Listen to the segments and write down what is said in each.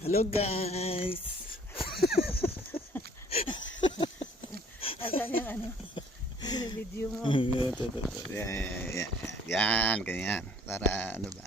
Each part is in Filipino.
Hello guys! Asan yung ano? Yung video mo. Yan, ganyan. Para ano ba?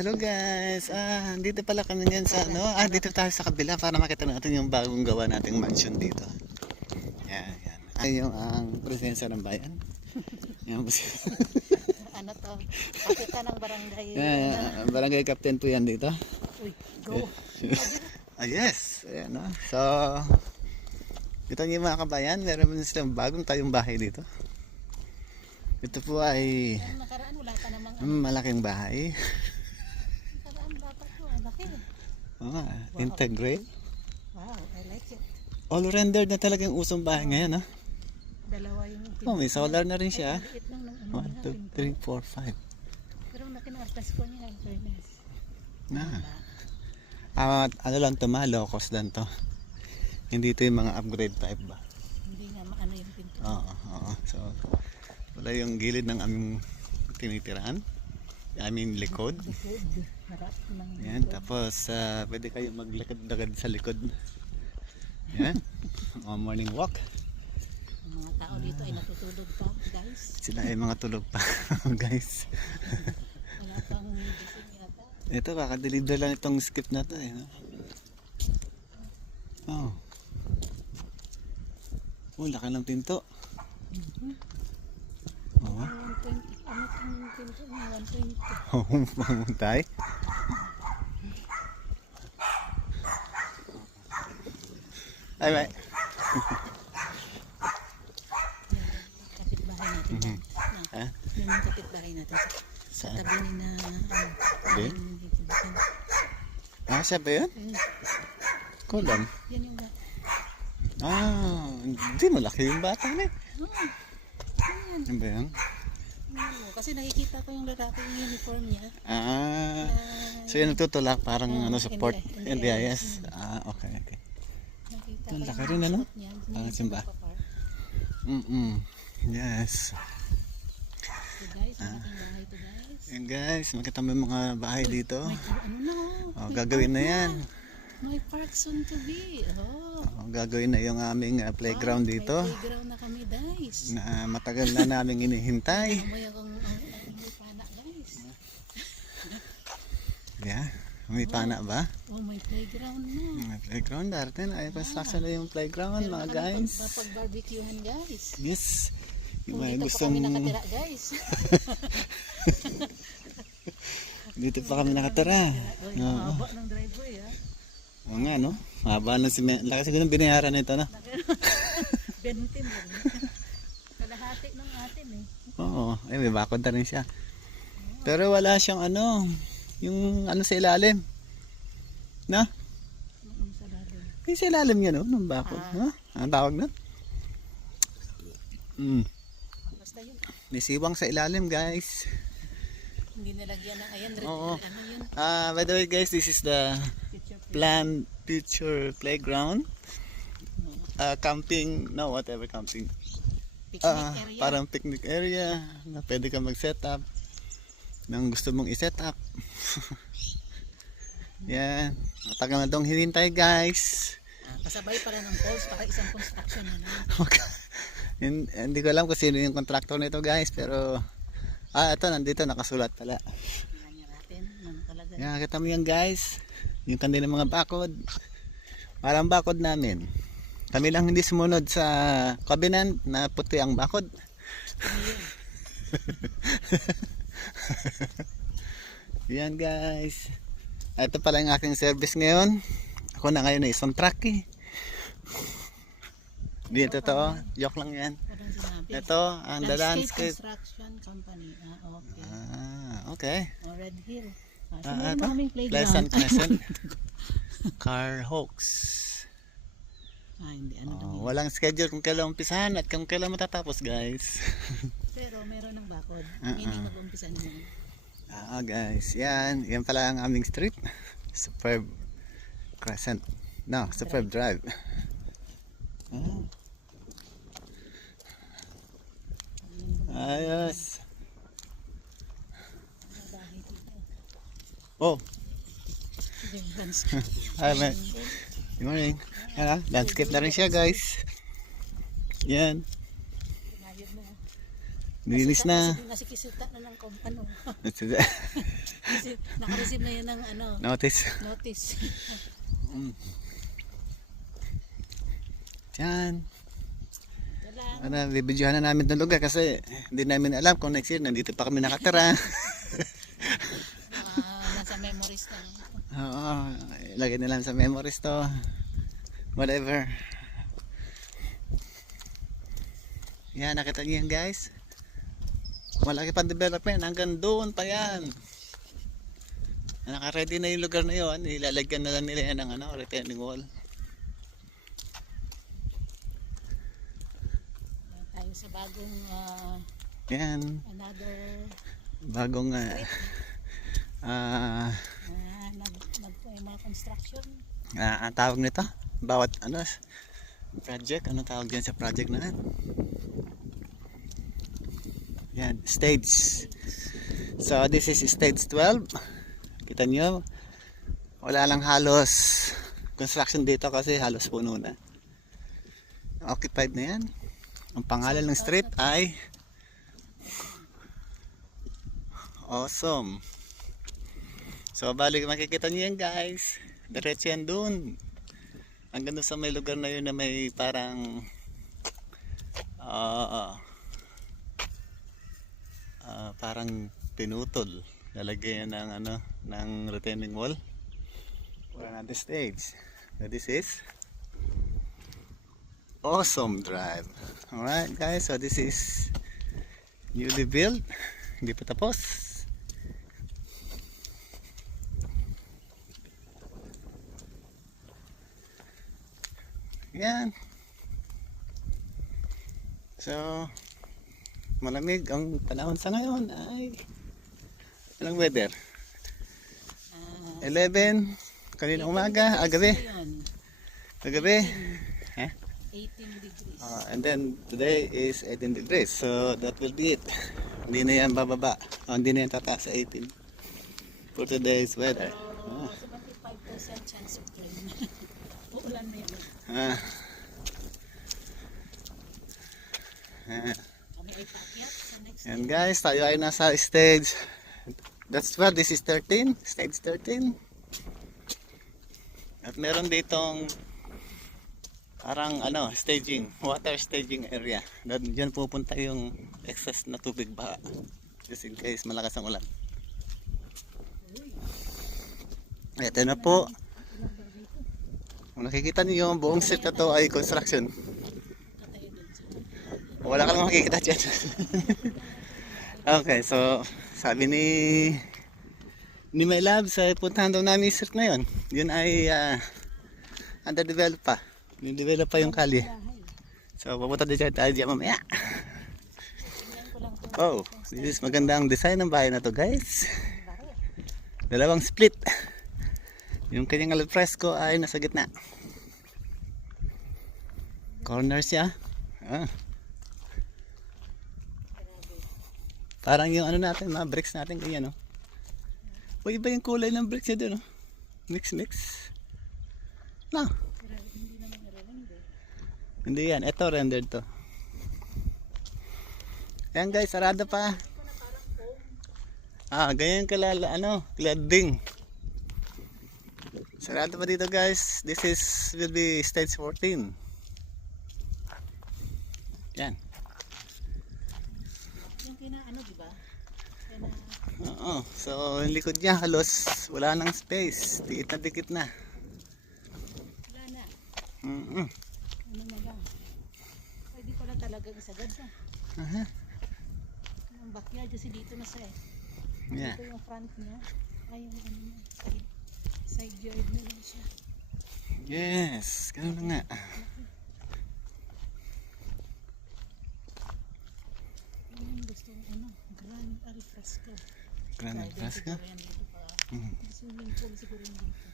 Hello guys! Dito pala kami ngayon sa ano? Dito tayo sa kabila para makita natin yung bagong gawa nating mansion dito. Yan, yan. Ay yung ang presensya ng bayan. Yan po siya. Ano to? Pakita ng barangay. Barangay Captain po yan dito. Uy, go! Yes! Ayan, no? So, ito niyo mga kabayan, meron silang bagong tayong bahay dito. Ito po ay Yung nakaraan, wala pa namang malaking bahay. nakaraan dapat to. Laki. Integrate. Wow, I like it. All rendered na talagang usong bahay ngayon, no? Dalawa yung May solar na rin siya. liit lang ng ano 1, niya, 2, 3, 4, 5. pero ang laki ng artas ko niya, in fairness. Ano lang to, low cost lang to. Hindi ito yung mga upgrade type ba? Hindi nga maano yung pinto. Oo. So, wala yung gilid ng aming tinitirahan. I mean likod. Good. Harap ng Yan, tapos pwede kayo maglakad-lakad sa likod. Yan. Morning walk. Ang mga tao dito ay natutulog pa, guys. Sila ay mga tulog pa, guys. Wala pang gising yata. Ito, kakadeliver lang itong skip na to eh. No? Oh, laki ng pinto. Oo. 120. Ano yung pinto niya? 120. Oh, pamuntay. Ay, may. Kapitbahay natin. Ha? Yan yung kapitbahay natin. Sa Saan? tabi ni na Din? Siya ba yun? Kulam. Yan yung Hindi malaki yung bata na. Yan ba yan? kasi nakikita ko yung lalaki yung uniform niya. So yun nagtutulak parang support NDIS. NDIS. Okay. Nakita Ang ko laki yung rin, ano? suot niya. Parang simba. Yes. So guys, malaking bahay to guys. Yan guys, makita mo yung mga bahay dito. May ano na Gagawin na yan. May park soon to be. Gagawin na yung aming playground dito. May playground na kami guys. Na matagal na namin inihintay. Mamaya kung may pana guys. Yeah. May pana ba? Oh, may playground na. May playground darte na. Ay, construction na yung playground mga guys. Papag-barbecuehan guys. Yes. Yung may Dito pa gustong... kami nakatira guys. Dito pa kami nakatira. Ang haba ng driveway ha. Oo nga no. Haba ng simento. Laki siguro ng binayaran nito no. 20 mo. Kalahati ng atin eh. Oo. Ay may bakod na rin siya. Pero wala siyang ano. Yung ano sa ilalim. Na? Anong sa lado? Yung sa ilalim niya no. Ng bakod. Ang tawag na? Basta yun. May siwang sa ilalim guys. Hindi nalagyan ng ayan. Oo. Ano yun? By the way guys, this is the Picture planned future playground. Camping, no whatever camping. picnic area. Parang picnic area na pwede ka mag-set up nang gusto mong i-set up. Yan. Matagal na itong hinintay guys. Kasabay pala ng poles para isang construction na naman. Hindi ko alam kung sino yung contractor nito guys, pero ito nandito nakasulat pala. Tingnan niya natin. Ano talaga. Yan, kita mo yan guys. Yung kanilang mga bakod. Parang bakod namin. Kami lang hindi sumunod sa covenant na puti ang bakod. Yan guys. Ito pala yung aking service ngayon. Ako na ngayon ay isang truck eh. Dito to. Joke lang yan. Parang sinabi. Ito ang the landscape. Construction Company. Okay. Okay. Red Hill. Ito. Maraming playground. Pleasant Crescent. Car Hawks. Hindi. Ano lang yun. Walang schedule kung kailan umpisahan at kung kailan matatapos guys. Pero meron ng bakod. Meaning mag-umpisa naman. Guys, yan pala ang aming street. Superb Crescent. No, Superb Drive. Ayos. Oh, landscape. Hi, man. Good morning. Yan ah, landscape na rin siya guys. Yan. Pinayod na. Linis na. Nasikisita na ng ano. Kasi nakareceive na yun ng ano, Notice. notice. Yan. Wala. Ano, bibidyohan na namin ng lugar kasi hindi namin alam kung next year nandito pa kami nakatira. Nasa memories na. Oo, ilagay na lang sa memories to. Whatever. Yan, nakita niyo yan guys. Malaki pang development, hanggang doon pa yan. Naka-ready na yung lugar na yun. Ilalagyan na lang nila yan ng ano, retaining wall. Tayo sa bagong Yan, another bagong mga construction. ang tawag nito, bawat ano, project, ano tawag dyan sa project na yan? Yan, stage. So this is stage 12. Kita nyo, wala lang halos construction dito kasi halos puno na. Occupied na yan. Ang pangalan ng street ay Awesome. So balik makikita nyo yan guys. Diretso yan dun. Hanggang doon sa may lugar na yun na may parang parang pinutol. Lalagyan ng ano, ng retaining wall. For another stage. So this is Awesome Drive. Alright guys, so this is newly built. Hindi pa tapos. Yan. So, malamig ang panahon sa ngayon ay anong weather? 11 kanina umaga, gabi. Kagabi. 18 degrees. And then today is 18 degrees. So that will be it. Hindi na yan bababa. Hindi na yan tataas sa 18 for today's weather. 75% chance of rain. Uulan na yan. Kami ay paakyat sa next. And guys, tayo ay nasa stage. That's where this is 13. Stage 13. At meron ditong parang ano, staging, water staging area. Diyan pupunta yung excess na tubig baha. Just in case malakas ang ulan. Ito na po. Kung nakikita niyo yung buong set na to ay construction. Wala ka lang makikita dyan. Okay, so sabi ni My Labs ay puntahan daw namin yung set na yun. Yun ay underdeveloped pa. Ni-develop pa yung kali. So papunta din tayo dyan mamaya. Oh, this is magandang design ng bahay na to guys. Dalawang split. Yung kanyang alfresco ay nasa gitna. Corner siya. Parang yung ano natin, mga bricks natin ganyan, no? O iba yung kulay ng bricks niya doon, no? Mix. No. Hindi yan, ito rendered to. Ayan guys, sarado pa. Ganyan kalala, cladding. Sarado pa dito guys. This will be stage 14. Yan. Yung kina diba? Oo. So, yung likod niya halos wala nang space. Dikit na. Wala na. Ano na lang. Pwede pala talagang isagad na. Ang backyard kasi dito na sa Yeah. Dito yung front niya. Ay, yung niya. Side yard na lang siya. Yes, ganun na nga. Yung gusto Grand Alfresco. Grand Alfresco? Swimming pool siguro yung dito.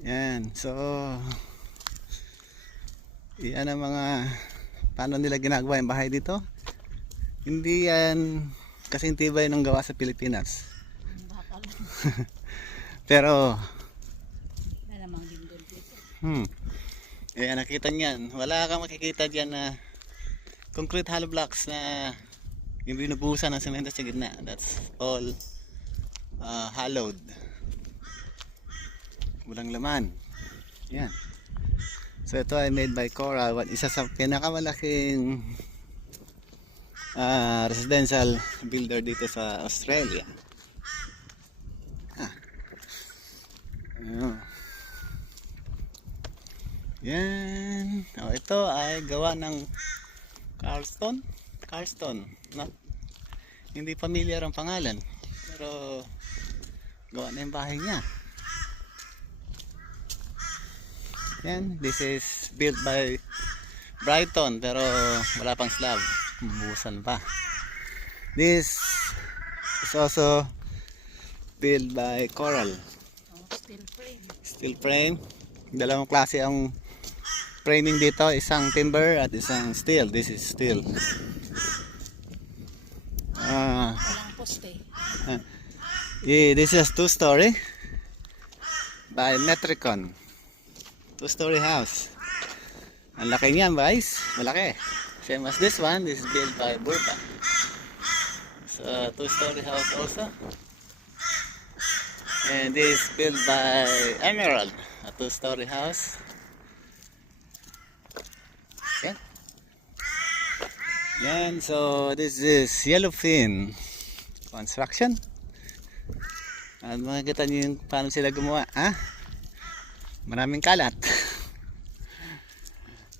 Yan, so yan ang mga paano nila ginagawa yung bahay dito. Hindi yan kasing tibay ng gawa sa Pilipinas. Pero, Wala namang lindol dito. ayan, nakita niyan. Wala kang makikita dyan na concrete hollow blocks na yung binubuhusan ng semento sa gitna. That's all hollowed. Walang laman. Yan. So ito ay made by Coral. Isa sa pinakamalaking residential builder dito sa Australia. Ayun. Yan. Ito ay gawa ng Carston. No? Hindi familiar ang pangalan. Pero gawa na yung bahay niya. Yan. This is built by Brighton. Pero wala pang slab. Buhusan pa. This is also built by Coral. Steel frame. Steel frame. Dalawang klase ang framing dito. Isang timber at isang steel. This is steel. Walang poste. This is 2-story by Metricon. 2-story house. Ang laki niyan, guys. Malaki. Same as this one. This is built by Burpa. So 2-story house also. And this is built by Emerald. A 2-story house. Yan. Yan. So this is Yellowfin Construction. At makikita niyo yung paano sila gumawa. Maraming kalat.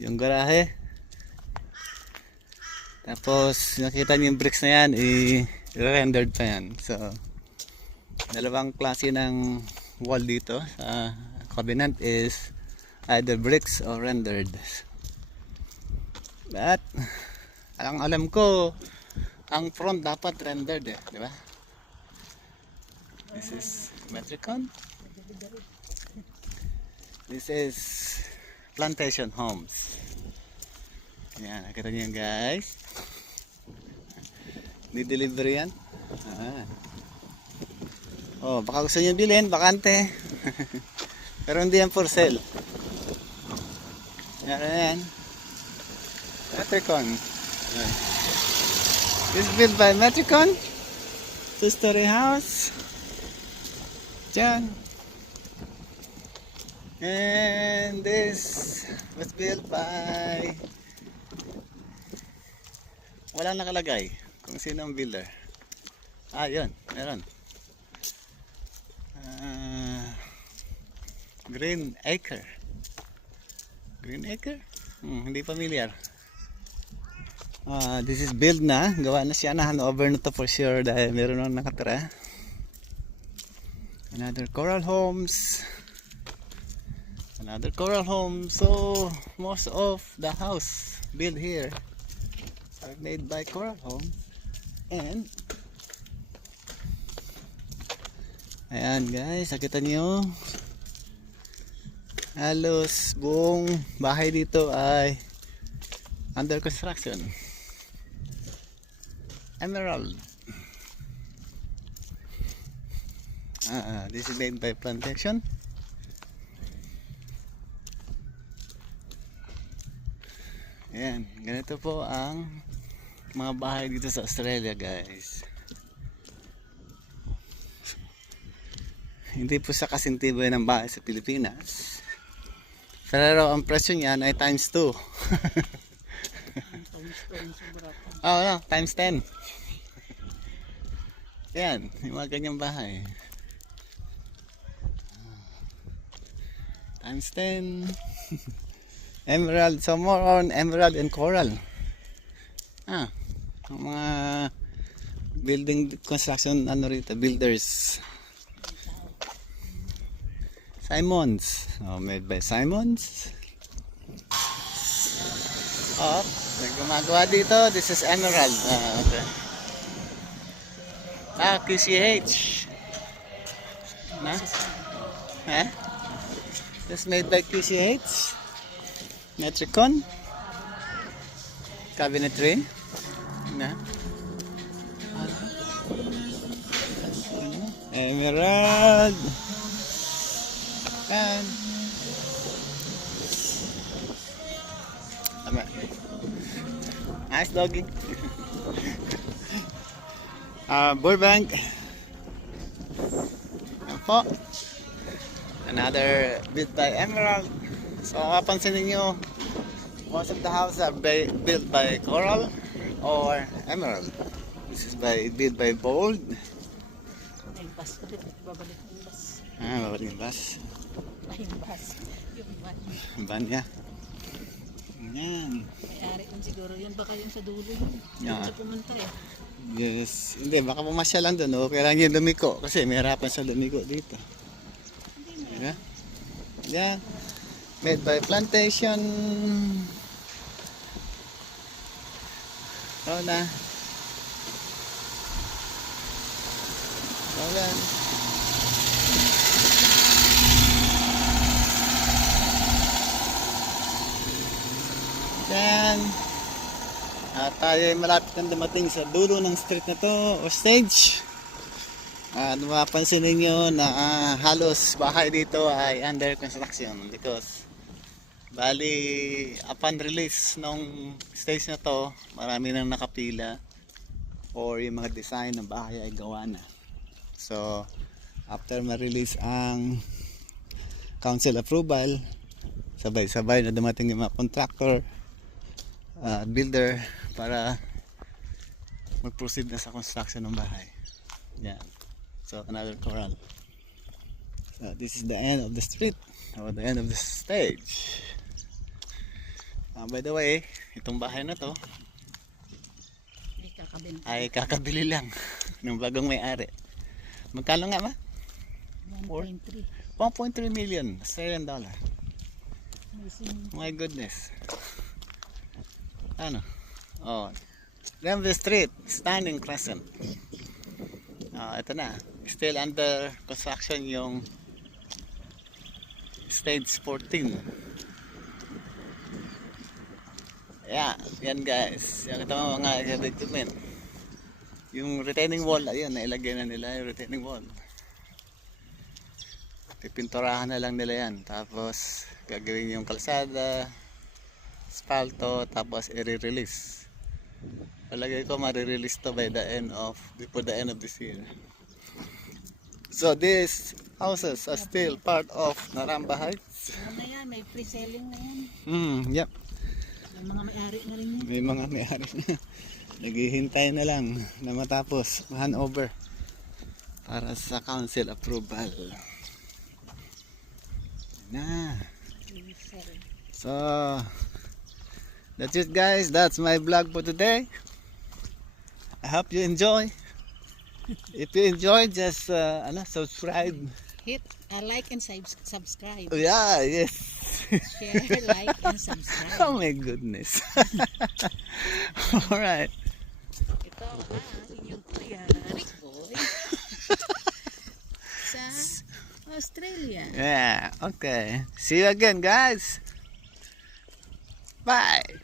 Yung garahe. Tapos nakita niyo yung bricks na yan, i-rendered pa yan. So dalawang klase ng wall dito sa Covenant is either bricks or rendered. But alam ko ang front dapat rendered di ba? This is Metricon. This is Plantation Homes. Yan, nakita niyo yan, guys. Di-deliver yan. Baka gusto niyo bilhin, bakante. Pero hindi yan for sale. Yan. Metricon. This is built by Metricon. 2-story house. Diyan. And this was built by... Walang nakalagay kung sino ang builder. Yun. Meron. Green Acre. Green Acre? Hindi familiar. This is built na. Gawa na siya na handover na to for sure dahil meron nang nakatira. Another Coral Homes. Another Coral Home. So most of the house built here are made by Coral Home. And ayan, guys, nakita niyo halos buong bahay dito ay under construction. Emerald. This is made by Plantation. Ayan, ganito po ang mga bahay dito sa Australia, guys. Hindi po sa kasintibay ng bahay sa Pilipinas. Pero ang presyo niyan ay times 2. Times 10. Yan, yung mga ganyang bahay. Times 10. Emerald, so more on emerald and coral. Ang mga building construction rito, builders. Simons. Made by Simons. Gumagawa dito. This is emerald. Okay. QCH. Na? This is made by QCH. Metricon. Cabinetry. Na? Emerald. Yan. Tama. Nice doggy. Burbank. Yan po. Another built by Emerald. So mapansin ninyo, most of the houses are built by Coral or Emerald. This is built by Bold. Ay, bus ko dito. Babalik yung bus. Babalik yung bus. Ay, yung bus. Yung van. Van niya. Yan. May-ari yun siguro. Yan baka yung sa dulo yun. Yeah. Sa pumunta eh. Yes. Hindi, baka pumasya lang doon. Okay lang yung lumiko. Kasi may harapan sa lumiko dito. Yeah. Yeah. Made by Plantation. Oh na. Oh lang. Yan. At tayo ay malapit na dumating sa dulo ng street na to o stage. At mapapansin ninyo na halos bahay dito ay under construction because bali upon release ng stage na to, marami nang nakapila or yung mga design ng bahay ay gawa na. So after ma-release ang council approval, sabay-sabay na dumating yung mga contractor, builder para mag-proceed na sa construction ng bahay. Yan. So another corral. So this is the end of the street or the end of the stage. By the way, itong bahay na to Hindi kakabenta. ay kakabili lang ng bagong may-ari. Magkano nga ba? 1.3. 1.3 million Australian dollar. Amazing. My goodness. Ano? Oh. Denver Street, Standing Crescent. Ito na. Still under construction yung stage 14. Yeah, yan guys. Yan ito mga equipment. Yung retaining wall, ayun, nailagay na nila yung retaining wall. Pipinturahan na lang nila yan. Tapos, gagawin yung kalsada, asfalto, tapos i-release. Palagay ko ma-release to before the end of this year. So these houses are still part of Naramba Heights. Ano na yan? May pre-selling na yan. Yep. May mga may-ari na rin yan. May mga may-ari na. Naghihintay na lang na matapos handover para sa council approval. Na. Pre-sell. So that's it guys. That's my vlog for today. I hope you enjoy. If you enjoy, just subscribe. Hit like and subscribe. Oh, yeah, yes. Share, like, and subscribe. Oh my goodness. All right. Ito inyong kuya, Rick Boy. Sa Australia. Yeah. Okay. See you again, guys. Bye.